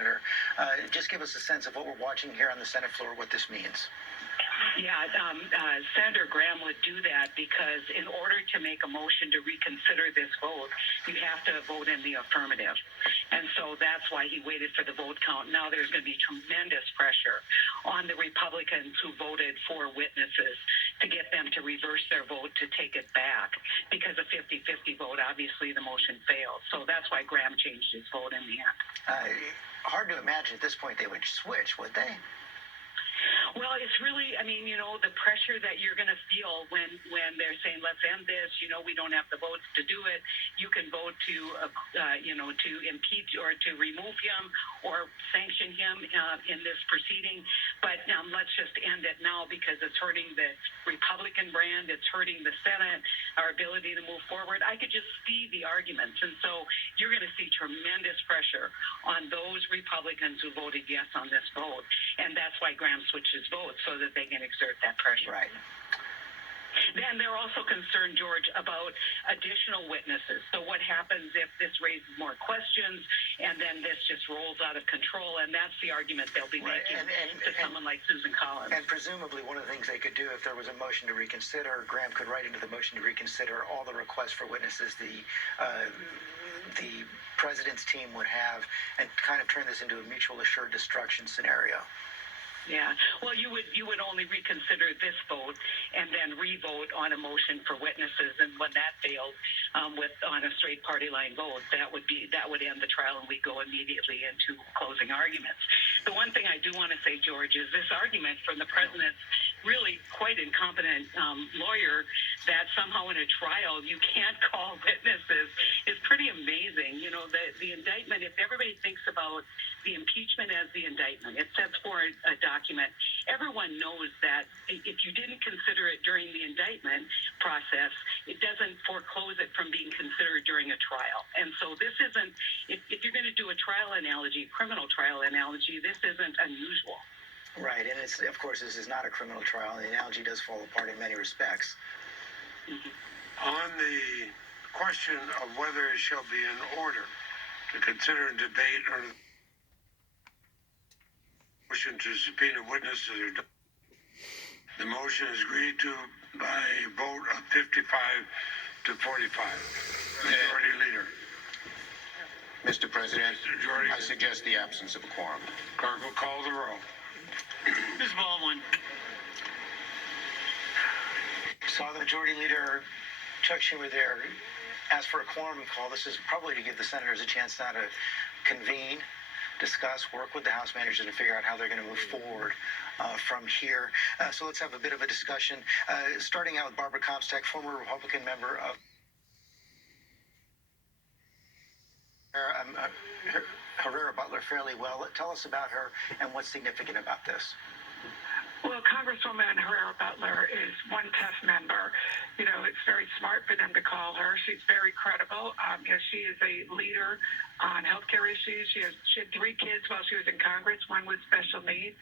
Senator. Just give us a sense of what we're watching here on the Senate floor, what this means. Yeah, Senator Graham would do that because in order to make a motion to reconsider this vote, you have to vote in the affirmative. And so that's why he waited for the vote count. Now there's going to be tremendous pressure on the Republicans who voted for witnesses to get them to reverse their vote, to take it back. Because a 50-50 vote, obviously the motion failed. So that's why Graham changed his vote in the end. Hard to imagine at this point they would switch, would they? Well, it's really, the pressure that you're going to feel when they're saying, let's end this, we don't have the votes to do it. You can vote to impeach or to remove him or sanction him in this proceeding. But let's just end it now because it's hurting the Republican brand. It's hurting the Senate, our ability to move forward. I could just see the arguments. And so you're going to see tremendous pressure on those Republicans who voted yes on this vote. And that's why Graham switched his vote, so that they can exert that pressure. Right. Then they're also concerned, George, about additional witnesses. So what happens if this raises more questions and then this just rolls out of control? And that's the argument they'll be making to someone like Susan Collins. And presumably one of the things they could do if there was a motion to reconsider, Graham could write into the motion to reconsider all the requests for witnesses the president's team would have and kind of turn this into a mutual assured destruction scenario. Yeah. Well, you would only reconsider this vote and then re-vote on a motion for witnesses, and when that failed, on a straight party line vote, that would end the trial, and we go immediately into closing arguments. The one thing I do want to say, George, is this argument from the president's really quite incompetent lawyer that somehow in a trial you can't call witnesses is pretty amazing. The indictment, if everybody thinks about the impeachment as the indictment, it sets forward a document. Everyone knows that if you didn't consider it during the indictment process, it doesn't foreclose it from being considered during a trial. And so this isn't, if you're going to do a trial analogy, criminal trial analogy, this isn't unusual. Right, and it's, of course, this is not a criminal trial, and the analogy does fall apart in many respects. Mm-hmm. On the question of whether it shall be in order to consider and debate or motion to subpoena witnesses, the motion is agreed to by a vote of 55 to 45. Majority Leader. Mr. President, I suggest the absence of a quorum. Clerk will call the roll. Ms. Baldwin. Saw the Majority Leader Chuck Schumer there ask for a quorum call. This is probably to give the senators a chance now to convene, discuss, work with the House managers to figure out how they're going to move forward from here. So let's have a bit of a discussion. Starting out with Barbara Comstock, former Republican member of Herrera Butler fairly well. Tell us about her and what's significant about this. Well, Congresswoman Herrera Butler is one tough member. It's very smart for them to call her. She's very credible. She is a leader on healthcare issues. She had 3 kids while she was in Congress, one with special needs.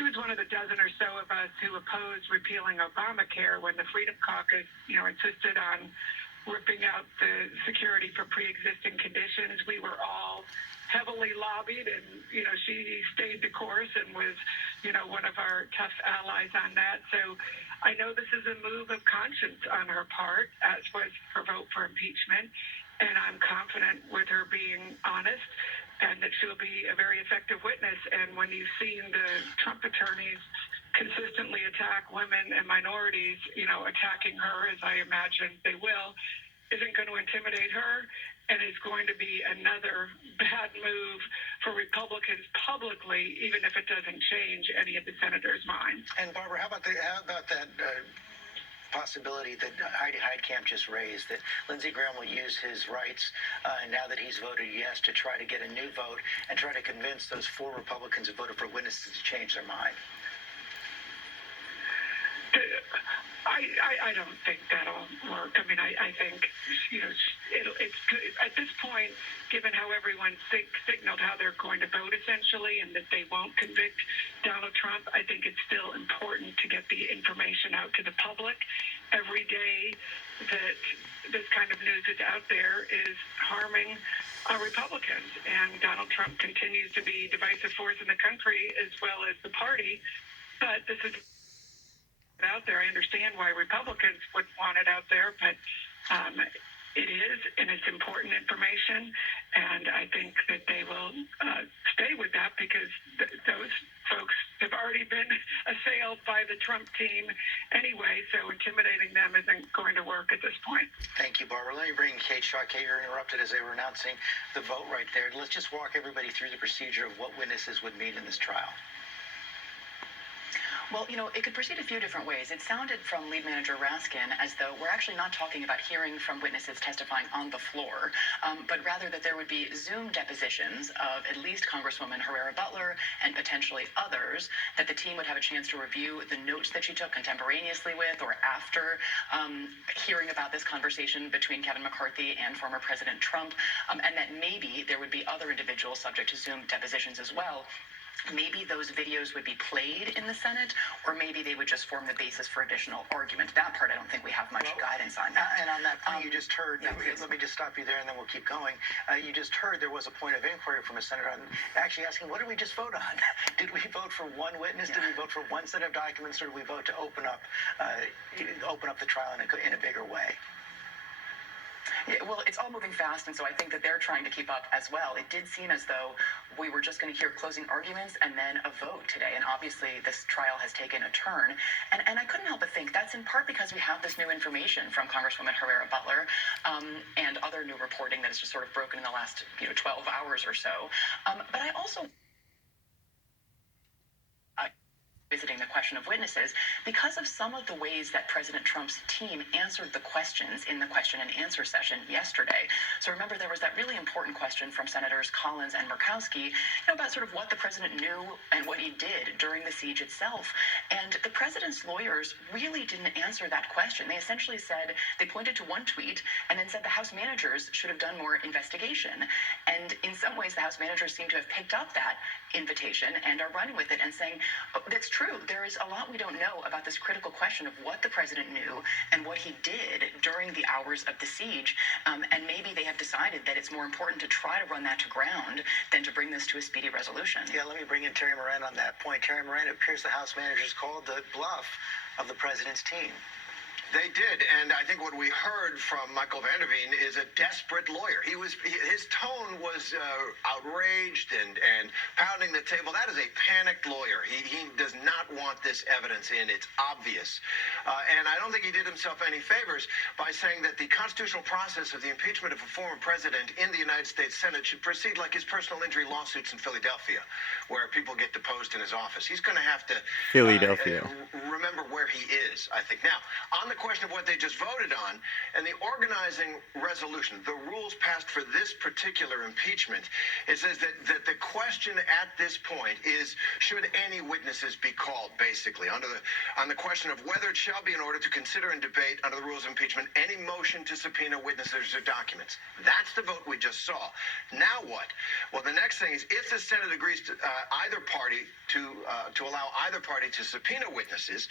She was one of the dozen or so of us who opposed repealing Obamacare when the Freedom Caucus, insisted on ripping out the security for pre-existing conditions. We were all heavily lobbied, and she stayed the course and was one of our tough allies on that. So I know this is a move of conscience on her part, as was her vote for impeachment, and I'm confident with her being honest and that she'll be a very effective witness. And when you've seen the Trump attorneys consistently attack women and minorities, attacking her, as I imagine they will, isn't going to intimidate her, and is going to be another bad move for Republicans publicly, even if it doesn't change any of the senators' minds. And Barbara, how about that possibility that Heidi Heitkamp just raised, that Lindsey Graham will use his rights now that he's voted yes to try to get a new vote and try to convince those 4 Republicans who voted for witnesses to change their mind? I don't think that'll work. I mean, I think, it's good. At this point, given how everyone signaled how they're going to vote essentially and that they won't convict Donald Trump, I think it's still important to get the information out to the public. Every day that this kind of news is out there is harming Republicans, and Donald Trump continues to be a divisive force in the country as well as the party. But this is out there. I understand why Republicans would want it out there, but it is, and it's important information, and I think that they will stay with that because those folks have already been assailed by the Trump team anyway, so intimidating them isn't going to work at this point. Thank you, Barbara. Let me bring Kate Shaw. Kate, you're interrupted as they were announcing the vote right there. Let's just walk everybody through the procedure of what witnesses would meet in this trial. Well, it could proceed a few different ways. It sounded from Lead Manager Raskin as though we're actually not talking about hearing from witnesses testifying on the floor, but rather that there would be Zoom depositions of at least Congresswoman Herrera Butler and potentially others, that the team would have a chance to review the notes that she took contemporaneously with or after hearing about this conversation between Kevin McCarthy and former President Trump, and that maybe there would be other individuals subject to Zoom depositions as well. Maybe those videos would be played in the Senate, or maybe they would just form the basis for additional argument. That part, I don't think we have much guidance on that. And on that point, you just heard, yeah, let me just stop you there and then we'll keep going. You just heard there was a point of inquiry from a senator on actually asking, what did we just vote on? Did we vote for one witness? Yeah. Did we vote for one set of documents, or did we vote to open up the trial in a bigger way? Yeah, well, it's all moving fast, and so I think that they're trying to keep up as well. It did seem as though we were just going to hear closing arguments and then a vote today, and obviously this trial has taken a turn. And I couldn't help but think that's in part because we have this new information from Congresswoman Herrera Butler and other new reporting that has just sort of broken in the last 12 hours or so. But I also visiting the question of witnesses because of some of the ways that President Trump's team answered the questions in the question and answer session yesterday. So remember, there was that really important question from Senators Collins and Murkowski about sort of what the president knew and what he did during the siege itself. And the president's lawyers really didn't answer that question. They essentially said, they pointed to one tweet and then said the House managers should have done more investigation. And in some ways, the House managers seem to have picked up that invitation and are running with it and saying, oh, that's true. There is a lot we don't know about this critical question of what the president knew and what he did during the hours of the siege. And maybe they have decided that it's more important to try to run that to ground than to bring this to a speedy resolution. Yeah, let me bring in Terry Moran on that point. Terry Moran, it appears the House managers called the bluff of the president's team. They did, and I think what we heard from Michael Van der Veen is a desperate lawyer. His tone was outraged and pounding the table. That is a panicked lawyer. He does not want this evidence in. It's obvious. And I don't think he did himself any favors by saying that the constitutional process of the impeachment of a former president in the United States Senate should proceed like his personal injury lawsuits in Philadelphia, where people get deposed in his office. He's going to have to remember where he is, I think. Now, on the question of what they just voted on and the organizing resolution, the rules passed for this particular impeachment, it says that the question at this point is, should any witnesses be called, basically, on the question of whether it shall be in order to consider and debate under the rules of impeachment any motion to subpoena witnesses or documents. That's the vote we just saw. Now what? Well, the next thing is, if the Senate agrees to either party to allow either party to subpoena witnesses,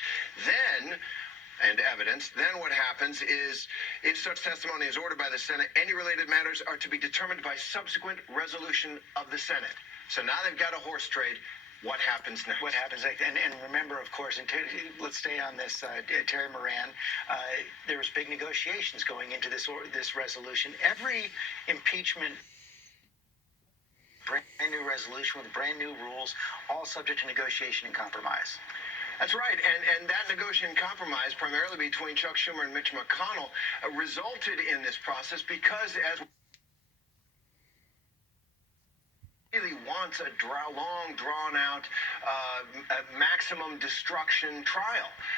and evidence, then what happens is, if such testimony is ordered by the Senate, any related matters are to be determined by subsequent resolution of the Senate. So now they've got a horse trade. What happens next? What happens next? And remember, of course, and let's stay on this, Terry Moran, there was big negotiations going into this resolution. Every impeachment brand new resolution with brand new rules, all subject to negotiation and compromise. That's right, and that negotiation compromise, primarily between Chuck Schumer and Mitch McConnell, resulted in this process because, as really wants a long, drawn-out, maximum destruction trial.